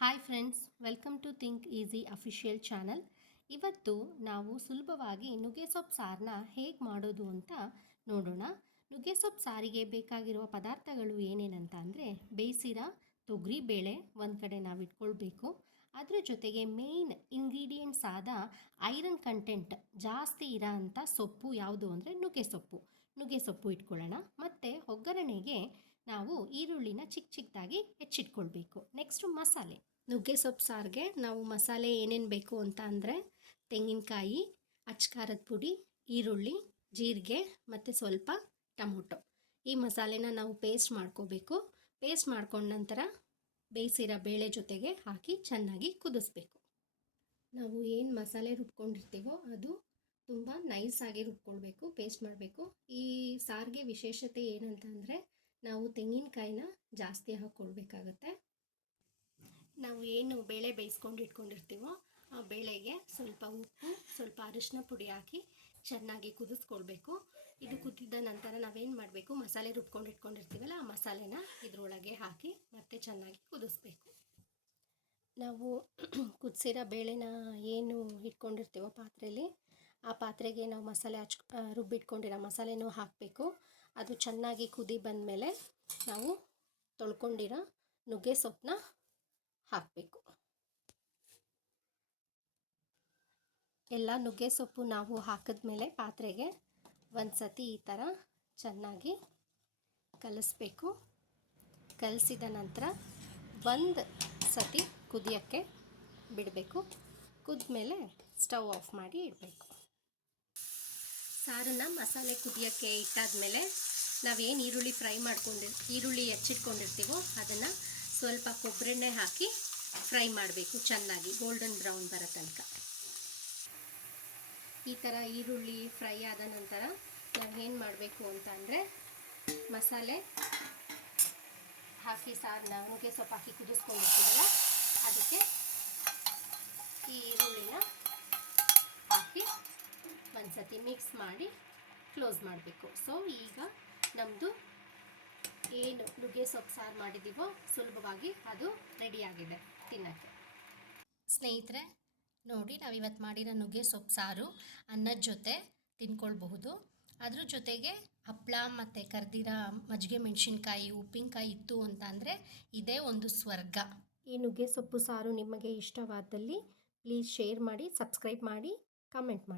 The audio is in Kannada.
Hi friends, welcome to think easy official channel. ಇವತ್ತು ನಾವು ಸುಲಭವಾಗಿ ನುಗ್ಗೆ ಸೊಪ್ಪು ಸಾರನ್ನ ಹೇಗೆ ಮಾಡೋದು ಅಂತ ನೋಡೋಣ. ನುಗ್ಗೆ ಸೊಪ್ಪು ಸಾರಿಗೆ ಬೇಕಾಗಿರುವ ಪದಾರ್ಥಗಳು ಏನೇನಂತ ಅಂದರೆ ಬೇಯಿಸಿರೋ ತೊಗರಿ ಬೇಳೆ ಒಂದು ಕಡೆ ನಾವು ಇಟ್ಕೊಳ್ಬೇಕು. ಅದ್ರ ಜೊತೆಗೆ ಮೇಯ್ನ್ ಇಂಗ್ರೀಡಿಯೆಂಟ್ಸ್ ಆದ ಐರನ್ ಕಂಟೆಂಟ್ ಜಾಸ್ತಿ ಇರೋ ಅಂಥ ಸೊಪ್ಪು ಯಾವುದು ಅಂದರೆ ನುಗ್ಗೆ ಸೊಪ್ಪು ಇಟ್ಕೊಳ್ಳೋಣ. ಮತ್ತು ಒಗ್ಗರಣೆಗೆ ನಾವು ಈರುಳ್ಳಿನ ಚಿಕ್ಕ ಚಿಕ್ಕದಾಗಿ ಹೆಚ್ಚಿಟ್ಕೊಳ್ಬೇಕು. ನೆಕ್ಸ್ಟು ಮಸಾಲೆ. ನುಗ್ಗೆ ಸೊಪ್ಪು ಸಾರಿಗೆ ನಾವು ಮಸಾಲೆ ಏನೇನು ಬೇಕು ಅಂತ ಅಂದರೆ ತೆಂಗಿನಕಾಯಿ, ಅಚ್ಕಾರದ ಪುಡಿ, ಈರುಳ್ಳಿ, ಜೀರಿಗೆ ಮತ್ತು ಸ್ವಲ್ಪ ಟೊಮೊಟೊ. ಈ ಮಸಾಲೆನ ನಾವು ಪೇಸ್ಟ್ ಮಾಡ್ಕೋಬೇಕು. ಪೇಸ್ಟ್ ಮಾಡ್ಕೊಂಡ ನಂತರ ಬೇಯಿಸಿರೋ ಬೇಳೆ ಜೊತೆಗೆ ಹಾಕಿ ಚೆನ್ನಾಗಿ ಕುದಿಸ್ಬೇಕು. ನಾವು ಏನು ಮಸಾಲೆ ರುಬ್ಕೊಂಡಿರ್ತೀವೋ ಅದು ತುಂಬ ನೈಸಾಗಿ ರುಬ್ಕೊಳ್ಬೇಕು, ಪೇಸ್ಟ್ ಮಾಡಬೇಕು. ಈ ಸಾರಿಗೆ ವಿಶೇಷತೆ ಏನಂತ ಅಂದರೆ ನಾವು ತೆಂಗಿನಕಾಯಿನ ಜಾಸ್ತಿ ಹಾಕ್ಕೊಳ್ಬೇಕಾಗತ್ತೆ. ನಾವು ಏನು ಬೇಳೆ ಬೇಯಿಸ್ಕೊಂಡು ಇಟ್ಕೊಂಡಿರ್ತೀವೋ ಆ ಬೇಳೆಗೆ ಸ್ವಲ್ಪ ಉಪ್ಪು, ಸ್ವಲ್ಪ ಅರಿಶಿನ ಪುಡಿ ಹಾಕಿ ಚೆನ್ನಾಗಿ ಕುದಿಸ್ಕೊಳ್ಬೇಕು. ಇದು ಕುದಿದ ನಂತರ ನಾವೇನು ಮಾಡಬೇಕು, ಮಸಾಲೆ ರುಬ್ಕೊಂಡು ಇಟ್ಕೊಂಡಿರ್ತೀವಲ್ಲ ಆ ಮಸಾಲೆನ ಇದರೊಳಗೆ ಹಾಕಿ ಮತ್ತೆ ಚೆನ್ನಾಗಿ ಕುದಿಸ್ಬೇಕು. ನಾವು ಕುದಿಸಿರೋ ಬೇಳೆನ ಏನು ಇಟ್ಕೊಂಡಿರ್ತೀವೋ ಪಾತ್ರೆಯಲ್ಲಿ, ಆ ಪಾತ್ರೆಗೆ ನಾವು ಮಸಾಲೆ ರುಬ್ಬಿಟ್ಕೊಂಡಿರೋ ಮಸಾಲೆನೂ ಹಾಕಬೇಕು. ಅದು ಚೆನ್ನಾಗಿ ಕುದಿ ಬಂದಮೇಲೆ ನಾವು ತೊಳ್ಕೊಂಡಿರೋ ನುಗ್ಗೆ ಸೊಪ್ಪನ್ನ ಹಾಕಬೇಕು. ಎಲ್ಲ ನುಗ್ಗೆ ಸೊಪ್ಪು ನಾವು ಹಾಕಿದ್ಮೇಲೆ ಪಾತ್ರೆಗೆ ಒಂದು ಸತಿ ಈ ಥರ ಚೆನ್ನಾಗಿ ಕಲಿಸ್ಬೇಕು. ಕಲಸಿದ ನಂತರ ಒಂದು ಸತಿ ಕುದಿಯೋಕ್ಕೆ ಬಿಡಬೇಕು. ಕುದ್ಮೇಲೆ ಸ್ಟವ್ ಆಫ್ ಮಾಡಿ ಇಡಬೇಕು. ಸಾರನ್ನು ಮಸಾಲೆ ಕುದಿಯೋಕ್ಕೆ ಇಟ್ಟಾದಮೇಲೆ ನಾವೇನು ಈರುಳ್ಳಿ ಹೆಚ್ಚಿಟ್ಕೊಂಡಿರ್ತೀವೋ ಅದನ್ನು ಸ್ವಲ್ಪ ಕೊಬ್ಬರೆಣ್ಣೆ ಹಾಕಿ ಫ್ರೈ ಮಾಡಬೇಕು. ಚೆನ್ನಾಗಿ ಗೋಲ್ಡನ್ ಬ್ರೌನ್ ಬರೋ ತನಕ. ಈ ಥರ ಈರುಳ್ಳಿ ಫ್ರೈ ಆದ ನಂತರ ನಾವೇನು ಮಾಡಬೇಕು ಅಂತ ಅಂದರೆ ಮಸಾಲೆ ಹಾಕಿ ಸಾರನ್ನ ನುಗ್ಗೆ ಸೊಪ್ಪು ಹಾಕಿ ಕುದಿಸ್ಕೊಂಡಿರ್ತೀವಲ್ಲ ಅದಕ್ಕೆ ಈ ಈರುಳ್ಳಿನ ಹಾಕಿ ಒಂದು ಸತಿ ಮಿಕ್ಸ್ ಮಾಡಿ ಕ್ಲೋಸ್ ಮಾಡಬೇಕು. ಸೊ ಈಗ ನಮ್ಮದು ಏನು ನುಗ್ಗೆ ಸೊಪ್ಪು ಸಾರು ಮಾಡಿದ್ದೀವೋ ಸುಲಭವಾಗಿ ಅದು ರೆಡಿಯಾಗಿದೆ ತಿನ್ನೋಕ್ಕೆ. ಸ್ನೇಹಿತರೆ ನೋಡಿ, ನಾವಿವತ್ತು ಮಾಡಿರೋ ನುಗ್ಗೆ ಸೊಪ್ಪು ಸಾರು ಅನ್ನದ ಜೊತೆ ತಿನ್ಕೊಳ್ಬಹುದು. ಅದ್ರ ಜೊತೆಗೆ ಹಪ್ಪಳ ಮತ್ತು ಕರ್ದಿರೋ ಮಜ್ಜಿಗೆ ಮೆಣಸಿನ್ಕಾಯಿ, ಉಪ್ಪಿನಕಾಯಿ ಇತ್ತು ಅಂತ ಅಂದರೆ ಇದೇ ಒಂದು ಸ್ವರ್ಗ. ಈ ನುಗ್ಗೆ ಸೊಪ್ಪು ಸಾರು ನಿಮಗೆ ಇಷ್ಟವಾದಲ್ಲಿ ಪ್ಲೀಸ್ ಶೇರ್ ಮಾಡಿ, ಸಬ್ಸ್ಕ್ರೈಬ್ ಮಾಡಿ, ಕಮೆಂಟ್ ಮಾಡಿ.